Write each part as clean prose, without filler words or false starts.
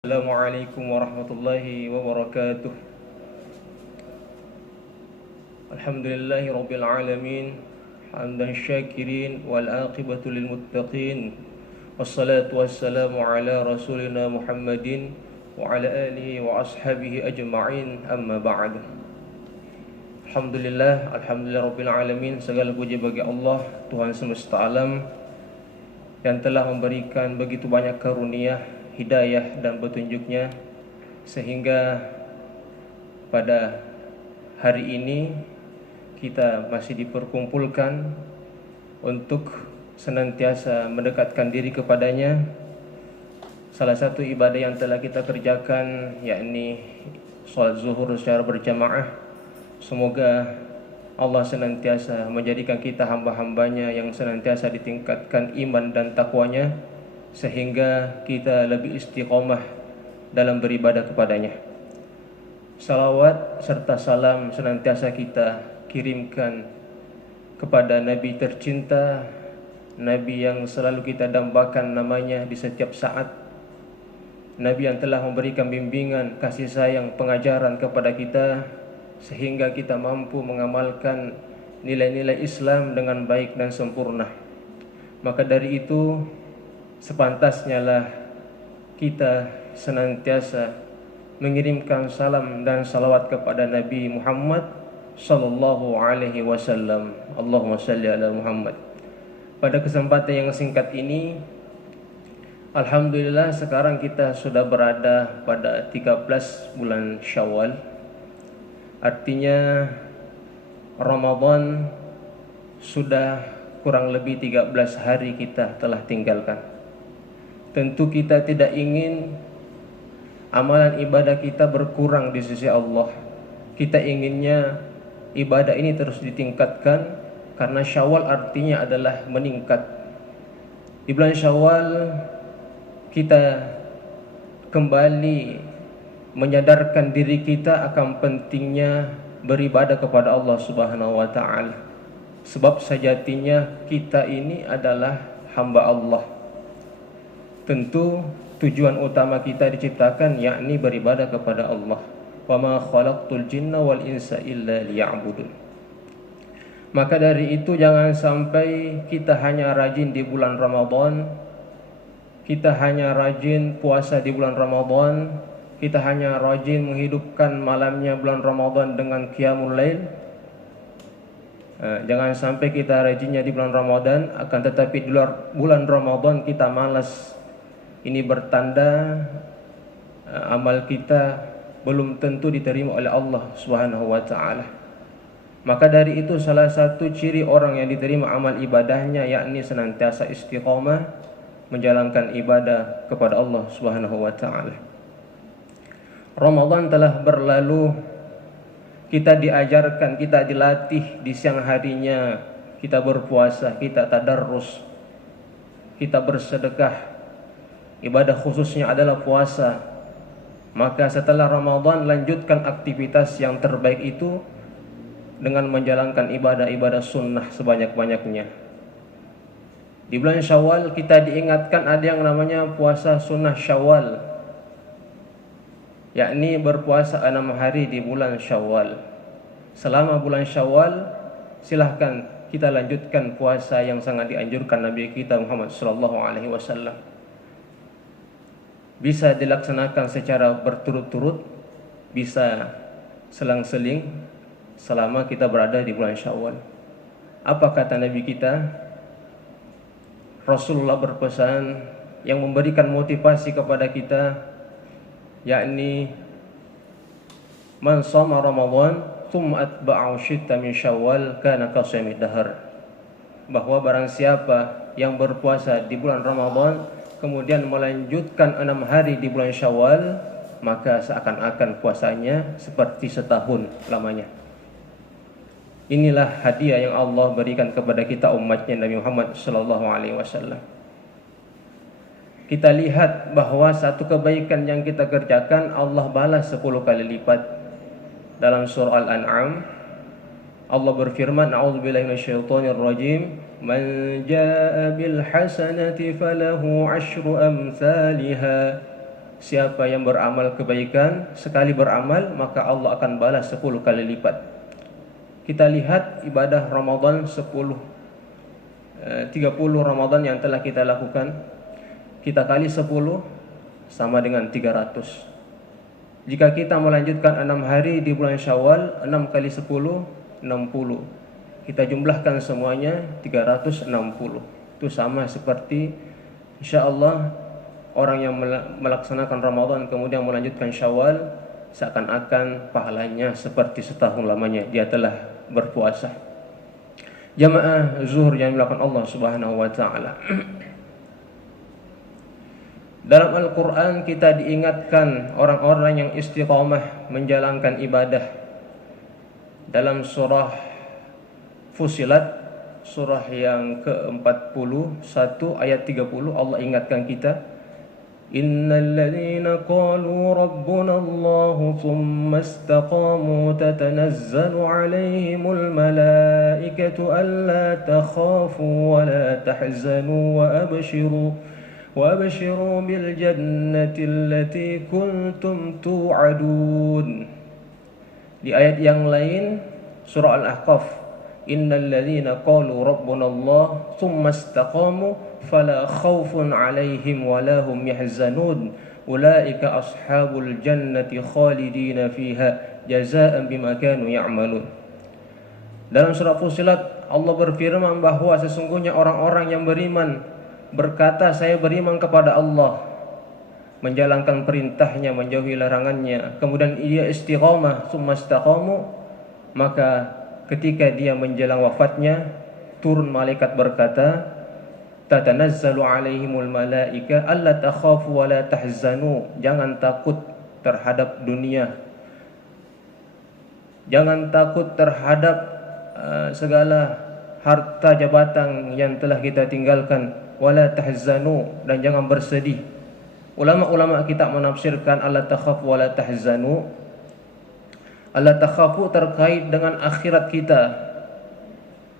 Assalamualaikum warahmatullahi wabarakatuh. Alhamdulillahi rabbil alamin. Hamdan syakirin wal aqibatu lil muttaqin. Wassalatu wassalamu ala rasulina Muhammadin wa ala alihi wa ashabihi ajma'in. Amma ba'd. Alhamdulillah rabbil alamin. Segala puji bagi Allah, Tuhan semesta alam, yang telah memberikan begitu banyak karunia, hidayah dan petunjuknya, sehingga pada hari ini kita masih diperkumpulkan untuk senantiasa mendekatkan diri kepadanya. Salah satu ibadah yang telah kita kerjakan yakni sholat zuhur secara berjamaah. Semoga Allah senantiasa menjadikan kita hamba-hambanya yang senantiasa ditingkatkan iman dan takwanya, sehingga kita lebih istiqomah dalam beribadah kepadanya. Salawat serta salam senantiasa kita kirimkan kepada Nabi tercinta, Nabi yang selalu kita dambakan namanya di setiap saat, Nabi yang telah memberikan bimbingan, kasih sayang, pengajaran kepada kita, sehingga kita mampu mengamalkan nilai-nilai Islam dengan baik dan sempurna. Maka dari itu, sepantasnya lah kita senantiasa mengirimkan salam dan salawat kepada Nabi Muhammad sallallahu alaihi wasallam. Allahumma salli ala Muhammad. Pada kesempatan yang singkat ini, alhamdulillah sekarang kita sudah berada pada 13 bulan Syawal. Artinya Ramadan sudah kurang lebih 13 hari kita telah tinggalkan. Tentu kita tidak ingin amalan ibadah kita berkurang di sisi Allah. Kita inginnya ibadah ini terus ditingkatkan, karena Syawal artinya adalah meningkat. Di bulan Syawal kita kembali menyadarkan diri kita akan pentingnya beribadah kepada Allah Subhanahu wa taala. Sebab sejatinya kita ini adalah hamba Allah. Tentu tujuan utama kita diciptakan yakni beribadah kepada Allah. Wa ma khalaqtul jinna wal insa illa liya'budun. Maka dari itu jangan sampai kita hanya rajin di bulan Ramadan, kita hanya rajin puasa di bulan Ramadan, kita hanya rajin menghidupkan malamnya bulan Ramadan dengan qiyamul lail. Jangan sampai kita rajinnya di bulan Ramadan, akan tetapi di luar bulan Ramadan kita malas. Ini bertanda amal kita belum tentu diterima oleh Allah Subhanahu wa taala. Maka dari itu salah satu ciri orang yang diterima amal ibadahnya yakni senantiasa istiqomah menjalankan ibadah kepada Allah Subhanahu wa taala. Ramadan telah berlalu, kita diajarkan, kita dilatih di siang harinya kita berpuasa, kita tadarrus, kita bersedekah. Ibadah khususnya adalah puasa. Maka setelah Ramadan lanjutkan aktivitas yang terbaik itu dengan menjalankan ibadah-ibadah sunnah sebanyak-banyaknya. Di bulan Syawal kita diingatkan ada yang namanya puasa sunnah Syawal, yakni berpuasa 6 hari di bulan Syawal. Selama bulan Syawal silahkan kita lanjutkan puasa yang sangat dianjurkan Nabi kita Muhammad sallallahu alaihi wasallam. Bisa dilaksanakan secara berturut-turut, bisa selang-seling selama kita berada di bulan Syawal. Apa kata Nabi kita? Rasulullah berpesan yang memberikan motivasi kepada kita, yakni man shoma Ramadan thumma atba'ahu syitta min Syawal kana qasamid dahar. Bahwa barang siapa yang berpuasa di bulan Ramadan kemudian melanjutkan 6 hari di bulan Syawal, maka seakan-akan puasanya seperti setahun lamanya. Inilah hadiah yang Allah berikan kepada kita umatnya Nabi Muhammad sallallahu alaihi wasallam. Kita lihat bahwa satu kebaikan yang kita kerjakan Allah balas 10 kali lipat. Dalam surah Al-An'am Allah berfirman, a'udzubillahi minasyaitonir rajim, man jaa'a bil hasanati falahu 'asyru amsalha siapa yang beramal kebaikan, sekali beramal maka Allah akan balas 10 kali lipat. Kita lihat ibadah Ramadan 30 Ramadan yang telah kita lakukan, kita kali 10 sama dengan 300. Jika kita melanjutkan 6 hari di bulan Syawal, 6 kali 10 60. Kita jumlahkan semuanya 360. Itu sama seperti insyaallah orang yang melaksanakan Ramadan kemudian melanjutkan Syawal, seakan-akan pahalanya seperti setahun lamanya dia telah berpuasa. Jamaah zuhur yang dilakukan Allah Subhanahu wa taala. Dalam Al-Qur'an kita diingatkan orang-orang yang istiqamah menjalankan ibadah. Dalam surah Fussilat, surah yang ke-41 ayat 30, Allah ingatkan kita, Innal ladzina qalu rabbuna Allah thumma istaqamu tatanazzalu alaihimul malaikatu alla takhafu wa la tahzanu wa abshiru bil jannati allati kuntum tu'adun. Di ayat yang lain surah Al-Ahqaf, Innal ladzina qalu rabbuna Allah thumma istaqamu fala khaufun 'alaihim wa la hum yahzanun ulaika ashabul jannati khalidina fiha jazaa'an bima kanu ya'malun. Dalam surah Fussilat Allah berfirman bahwa sesungguhnya orang-orang yang beriman berkata, saya beriman kepada Allah, menjalankan perintahnya, menjauhi larangannya, kemudian ia istiqamah, summa istaqamu, maka ketika dia menjelang wafatnya turun malaikat berkata, tatanazzalu alaihimul malaika alla takhafu wa la tahzanu, jangan takut terhadap dunia, jangan takut terhadap segala harta jabatan yang telah kita tinggalkan, wala tahzanu, dan jangan bersedih. Ulama-ulama kita menafsirkan alla takhafu wala tahzanu, alla takhafu terkait dengan akhirat kita.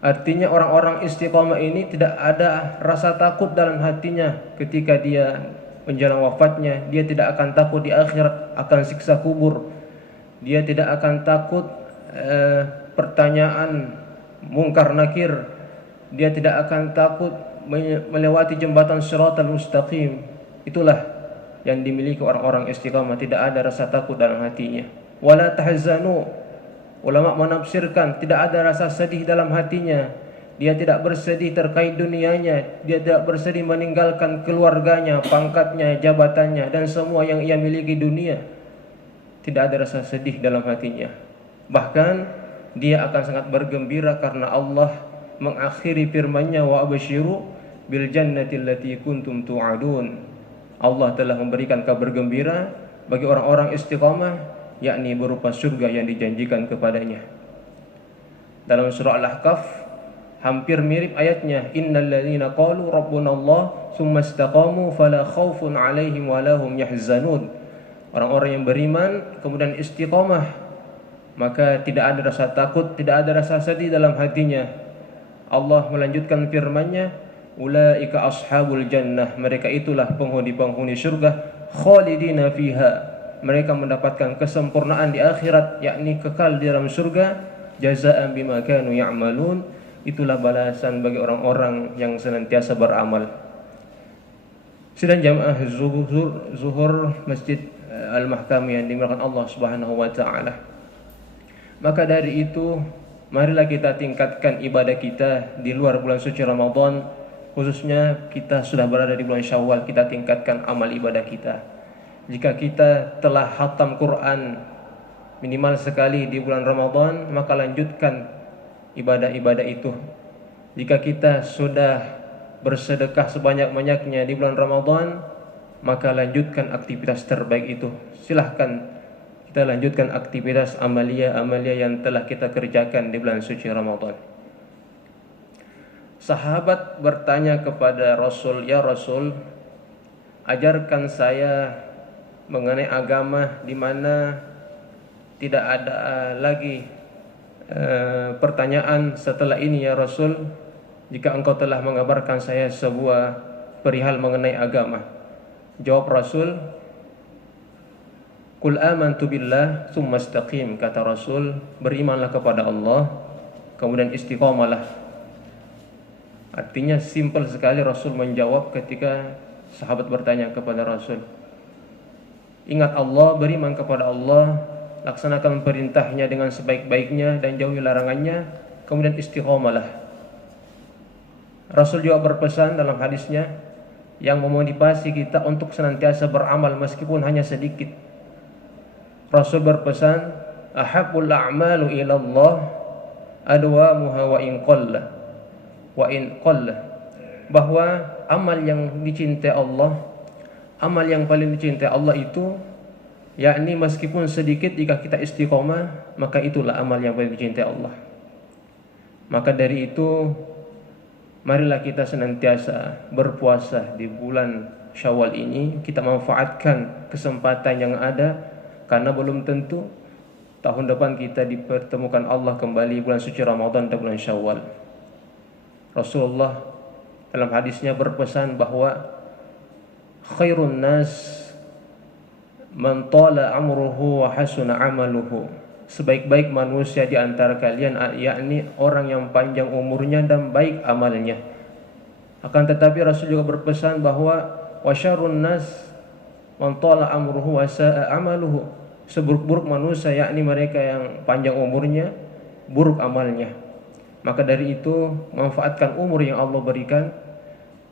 Artinya orang-orang istiqamah ini tidak ada rasa takut dalam hatinya ketika dia menjelang wafatnya. Dia tidak akan takut di akhirat akan siksa kubur. Dia tidak akan takut pertanyaan mungkar nakir. Dia tidak akan takut melewati jembatan Shiratal Mustaqim. Itulah yang dimiliki orang-orang istiqamah, tidak ada rasa takut dalam hatinya. Wala tahzanu, ulama menafsirkan tidak ada rasa sedih dalam hatinya. Dia tidak bersedih terkait dunianya, dia tidak bersedih meninggalkan keluarganya, pangkatnya, jabatannya, dan semua yang ia miliki dunia. Tidak ada rasa sedih dalam hatinya. Bahkan dia akan sangat bergembira karena Allah mengakhiri firman-Nya, wa absyiru bil jannati allati kuntum tu'adun. Allah telah memberikan kabar gembira bagi orang-orang istiqamah, yakni berupa surga yang dijanjikan kepadanya. Dalam surah Al-Ahqaf hampir mirip ayatnya, innal ladzina qalu rabbuna Allah tsumma istaqamu fala khaufun 'alaihim wa la hum yahzanun. Orang-orang yang beriman kemudian istiqamah, maka tidak ada rasa takut, tidak ada rasa sedih dalam hatinya. Allah melanjutkan firman-Nya, ulaika ashabul jannah, mereka itulah penghuni-penghuni surga, khalidina fiha, mereka mendapatkan kesempurnaan di akhirat, yakni kekal di dalam surga, jazaa'an bima kanu ya'malun, itulah balasan bagi orang-orang yang senantiasa beramal. Sidang jamaah zuhur Masjid Al-Mahkam yang dimuliakan Allah Subhanahu wa taala. Maka dari itu, marilah kita tingkatkan ibadah kita di luar bulan suci Ramadan, khususnya kita sudah berada di bulan Syawal, kita tingkatkan amal ibadah kita. Jika kita telah khatam Quran minimal sekali di bulan Ramadan, maka lanjutkan ibadah-ibadah itu. Jika kita sudah bersedekah sebanyak-banyaknya di bulan Ramadan, maka lanjutkan aktivitas terbaik itu. Silahkan kita lanjutkan aktivitas amalia-amalia yang telah kita kerjakan di bulan suci Ramadan. Sahabat bertanya kepada Rasul, ya Rasul, ajarkan saya mengenai agama di mana tidak ada lagi pertanyaan setelah ini, ya Rasul, jika engkau telah mengabarkan saya sebuah perihal mengenai agama. Jawab Rasul, Qul amantu billah tsumma istaqim, kata Rasul, berimanlah kepada Allah kemudian istiqamalah. Artinya simpel sekali Rasul menjawab ketika sahabat bertanya kepada Rasul. Ingat Allah, beriman kepada Allah, laksanakan perintahnya dengan sebaik-baiknya dan jauhi larangannya, kemudian istiqamalah. Rasul juga berpesan dalam hadisnya yang memotivasi kita untuk senantiasa beramal meskipun hanya sedikit. Rasul berpesan, ahabbul a'malu ila Allah adwamuha wa in qalla, bahwa amal yang dicintai Allah, amal yang paling dicintai Allah itu yakni meskipun sedikit, jika kita istiqomah maka itulah amal yang paling dicintai Allah. Maka dari itu marilah kita senantiasa berpuasa di bulan Syawal ini. Kita manfaatkan kesempatan yang ada, karena belum tentu tahun depan kita dipertemukan Allah kembali bulan suci Ramadan dan bulan Syawal. Rasulullah dalam hadisnya berpesan bahwa khairun nas man tala amruhu wa hasuna amaluhu, sebaik-baik manusia di antara kalian yakni orang yang panjang umurnya dan baik amalnya. Akan tetapi Rasul juga berpesan bahwa wa syarrun nas man tala amruhu wa sa'a amaluhu, seburuk-buruk manusia yakni mereka yang panjang umurnya, buruk amalnya. Maka dari itu manfaatkan umur yang Allah berikan,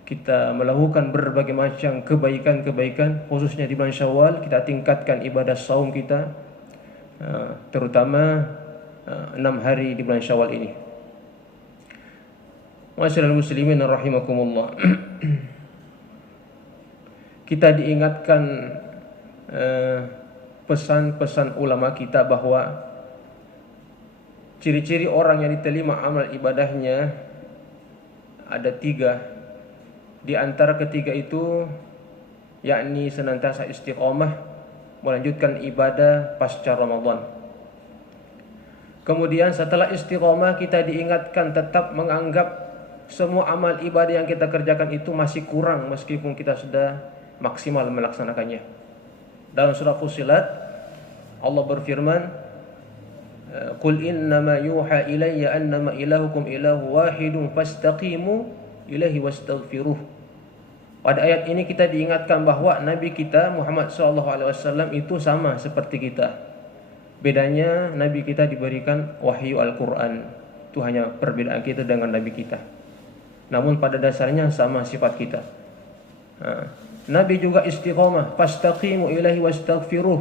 kita melakukan berbagai macam kebaikan-kebaikan, khususnya di bulan Syawal. Kita tingkatkan ibadah saum kita, terutama 6 hari di bulan Syawal ini. Ma'asyiral muslimin rahimakumullah. Kita diingatkan pesan-pesan ulama kita bahwa ciri-ciri orang yang diterima amal ibadahnya ada 3. Di antara ketiga itu yakni senantiasa istiqomah melanjutkan ibadah pasca Ramadan. Kemudian setelah istiqomah kita diingatkan tetap menganggap semua amal ibadah yang kita kerjakan itu masih kurang meskipun kita sudah maksimal melaksanakannya. Dalam surah Fussilat Allah berfirman, qul innama yuha ilayya annama ilahukum ilahu wahidun fastaqimu ilaihi wastaghfiruh. Pada ayat ini kita diingatkan bahwa Nabi kita Muhammad SAW itu sama seperti kita. Bedanya Nabi kita diberikan wahyu Al-Quran. Itu hanya perbedaan kita dengan Nabi kita. Namun pada dasarnya sama sifat kita. Nabi juga istiqamah, fastaqimu ilaihi wastaghfiruh.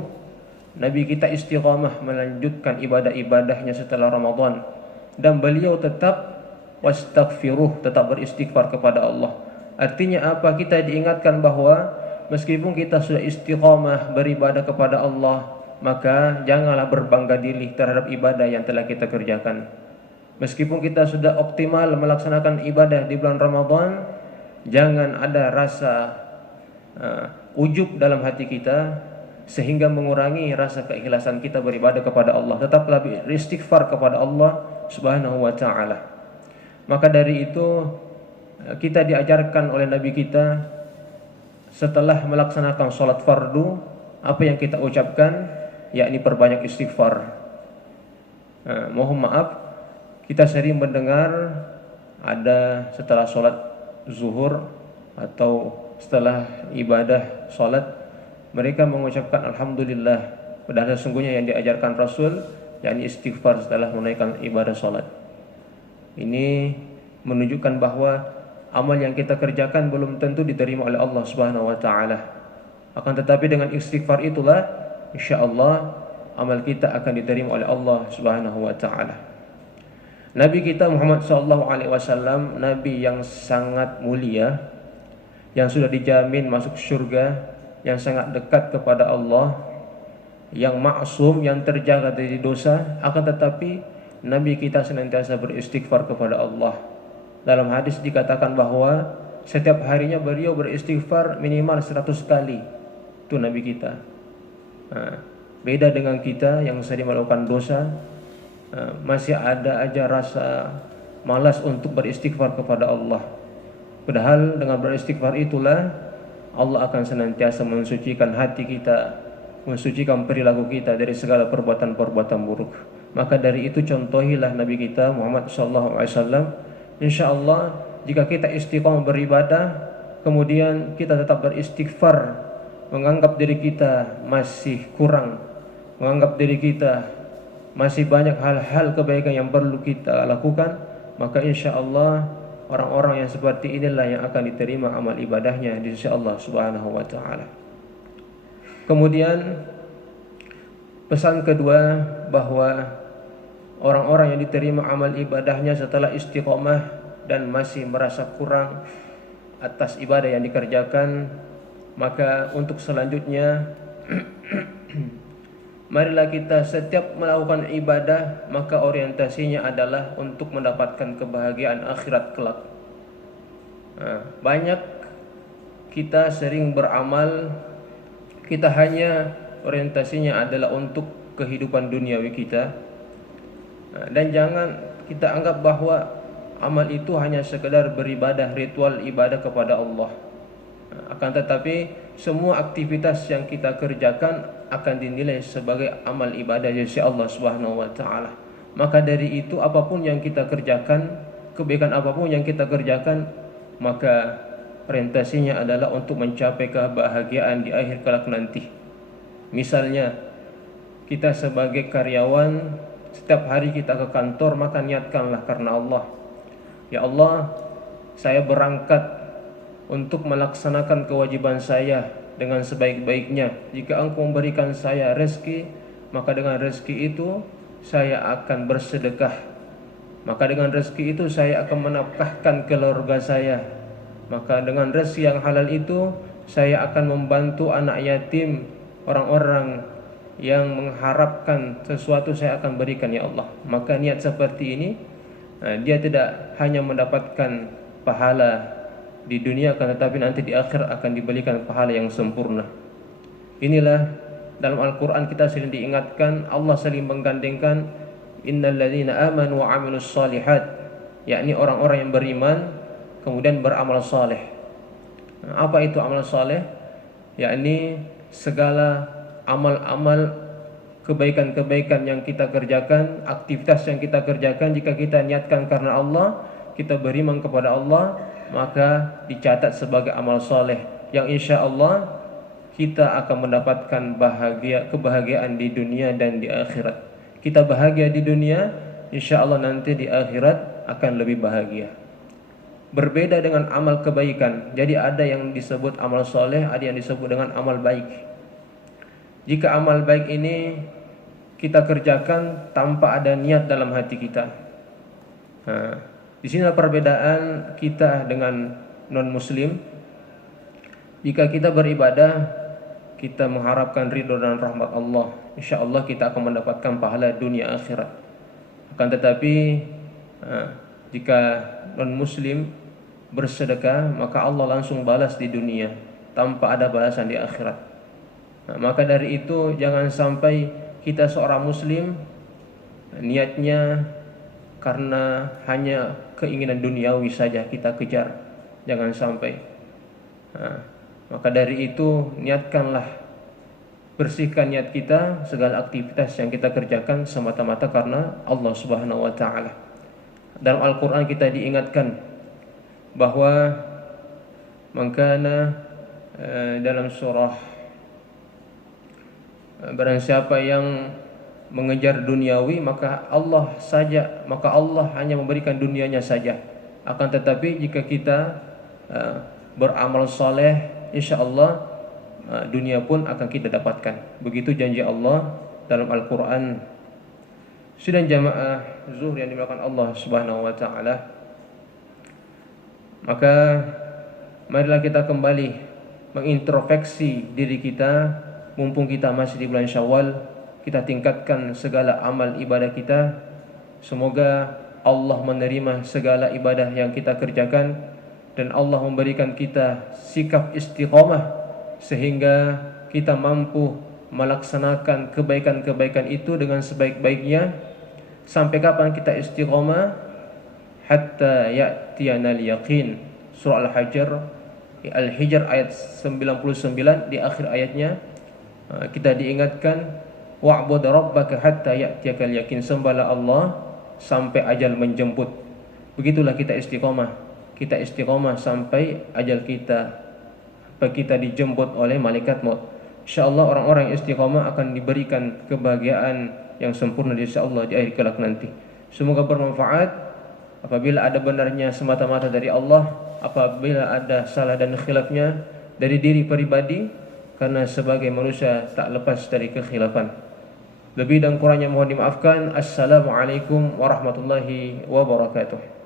Nabi kita istiqamah melanjutkan ibadah-ibadahnya setelah Ramadan, dan beliau tetap wastaghfiruh, tetap beristighfar kepada Allah. Artinya apa? Kita diingatkan bahwa meskipun kita sudah istiqamah beribadah kepada Allah, maka janganlah berbangga diri terhadap ibadah yang telah kita kerjakan. Meskipun kita sudah optimal melaksanakan ibadah di bulan Ramadan, jangan ada rasa ujub dalam hati kita sehingga mengurangi rasa keikhlasan kita beribadah kepada Allah. Tetaplah beristighfar kepada Allah Subhanahu wa taala. Maka dari itu kita diajarkan oleh Nabi kita setelah melaksanakan sholat fardu, apa yang kita ucapkan yakni perbanyak istighfar. Mohon maaf, kita sering mendengar ada setelah sholat zuhur atau setelah ibadah sholat mereka mengucapkan alhamdulillah, padahal sesungguhnya yang diajarkan Rasul yakni istighfar setelah menunaikan ibadah sholat. Ini menunjukkan bahwa amal yang kita kerjakan belum tentu diterima oleh Allah Subhanahu wa taala. Akan tetapi dengan istighfar itulah insyaallah amal kita akan diterima oleh Allah Subhanahu wa taala. Nabi kita Muhammad sallallahu alaihi wasallam nabi yang sangat mulia, yang sudah dijamin masuk surga, yang sangat dekat kepada Allah, yang maksum, yang terjaga dari dosa. Akan tetapi Nabi kita senantiasa beristighfar kepada Allah. Dalam hadis dikatakan bahwa setiap harinya beliau beristighfar minimal 100 kali. Itu Nabi kita. Beda dengan kita yang sering melakukan dosa, masih ada aja rasa malas untuk beristighfar kepada Allah. Padahal dengan beristighfar itulah Allah akan senantiasa mensucikan hati kita mensucikan perilaku kita dari segala perbuatan-perbuatan buruk. Maka dari itu contohilah Nabi kita Muhammad SAW. Insya Allah jika kita istiqomah beribadah, kemudian kita tetap beristighfar, menganggap diri kita masih kurang, menganggap diri kita masih banyak hal-hal kebaikan yang perlu kita lakukan, maka insya Allah orang-orang yang seperti inilah yang akan diterima amal ibadahnya di sisi Allah Subhanahu wa taala. Kemudian pesan kedua, bahwa orang-orang yang diterima amal ibadahnya setelah istiqomah dan masih merasa kurang atas ibadah yang dikerjakan, maka untuk selanjutnya marilah kita setiap melakukan ibadah maka orientasinya adalah untuk mendapatkan kebahagiaan akhirat kelak. Banyak kita sering beramal, kita hanya orientasinya adalah untuk kehidupan duniawi kita, dan jangan kita anggap bahwa amal itu hanya sekedar beribadah, ritual ibadah kepada Allah. Akan tetapi semua aktivitas yang kita kerjakan akan dinilai sebagai amal ibadah di sisi Allah Subhanahu wa taala. Maka dari itu apapun yang kita kerjakan, kebaikan apapun yang kita kerjakan, maka orientasinya adalah untuk mencapai kebahagiaan di akhir kelak nanti. Misalnya kita sebagai karyawan, setiap hari kita ke kantor, maka niatkanlah karena Allah. Ya Allah, saya berangkat untuk melaksanakan kewajiban saya dengan sebaik-baiknya. Jika Engkau memberikan saya rezeki, maka dengan rezeki itu saya akan bersedekah. Maka dengan rezeki itu saya akan menafkahkan keluarga saya. Maka dengan rezeki yang halal itu saya akan membantu anak yatim, orang-orang yang mengharapkan sesuatu saya akan berikan ya Allah. Maka niat seperti ini dia tidak hanya mendapatkan pahala di dunia, akan tetapi nanti di akhir akan diberikan pahala yang sempurna. Inilah dalam Al-Quran kita sering diingatkan, Allah sering menggandengkan innal ladzina amanu wa amilus shalihat, yakni orang-orang yang beriman kemudian beramal saleh. Apa itu amal saleh? Yakni segala amal-amal kebaikan-kebaikan yang kita kerjakan, aktivitas yang kita kerjakan, jika kita niatkan karena Allah, kita beriman kepada Allah, maka dicatat sebagai amal soleh yang insya Allah kita akan mendapatkan kebahagiaan di dunia dan di akhirat. Kita bahagia di dunia, insya Allah nanti di akhirat akan lebih bahagia. Berbeda dengan amal kebaikan. Jadi ada yang disebut amal soleh, ada yang disebut dengan amal baik. Jika amal baik ini kita kerjakan tanpa ada niat dalam hati kita, di sini perbedaan kita dengan non-muslim. Jika kita beribadah, kita mengharapkan ridho dan rahmat Allah, insya Allah kita akan mendapatkan pahala dunia akhirat. Akan tetapi jika non-muslim bersedekah, maka Allah langsung balas di dunia tanpa ada balasan di akhirat. Maka dari itu jangan sampai kita seorang muslim niatnya karena hanya keinginan duniawi saja kita kejar, jangan sampai. Maka dari itu niatkanlah, bersihkan niat kita, segala aktivitas yang kita kerjakan semata-mata karena Allah Subhanahu wa taala. Dalam Al-Qur'an kita diingatkan bahwa mangkana dalam surah, barang siapa yang mengejar duniawi maka Allah hanya memberikan dunianya saja. Akan tetapi jika kita beramal soleh, insya Allah dunia pun akan kita dapatkan. Begitu janji Allah dalam Al-Quran. Sidang jamaah zuhur yang dimuliakan Allah Subhanahu wa taala, maka marilah kita kembali mengintrospeksi diri kita. Mumpung kita masih di bulan Syawal, kita tingkatkan segala amal ibadah kita. Semoga Allah menerima segala ibadah yang kita kerjakan, dan Allah memberikan kita sikap istiqomah sehingga kita mampu melaksanakan kebaikan-kebaikan itu dengan sebaik-baiknya. Sampai kapan kita istiqomah? Hatta ya'tiyanal yaqin. Surah Al-Hijr ayat 99 di akhir ayatnya, Kita diingatkan wa'bud rabbaka hatta ya'tiyakal yakin, sembahlah Allah sampai ajal menjemput. Begitulah kita istiqomah. Kita istiqomah sampai ajal kita dijemput oleh malaikat maut. Insyaallah orang-orang yang istiqomah akan diberikan kebahagiaan yang sempurna insyaallah di akhir kelak nanti. Semoga bermanfaat. Apabila ada benarnya semata-mata dari Allah, apabila ada salah dan khilafnya dari diri pribadi, karena sebagai manusia tak lepas dari kekhilafan. Lebih dan kurangnya mohon dimaafkan. Assalamualaikum warahmatullahi wabarakatuh.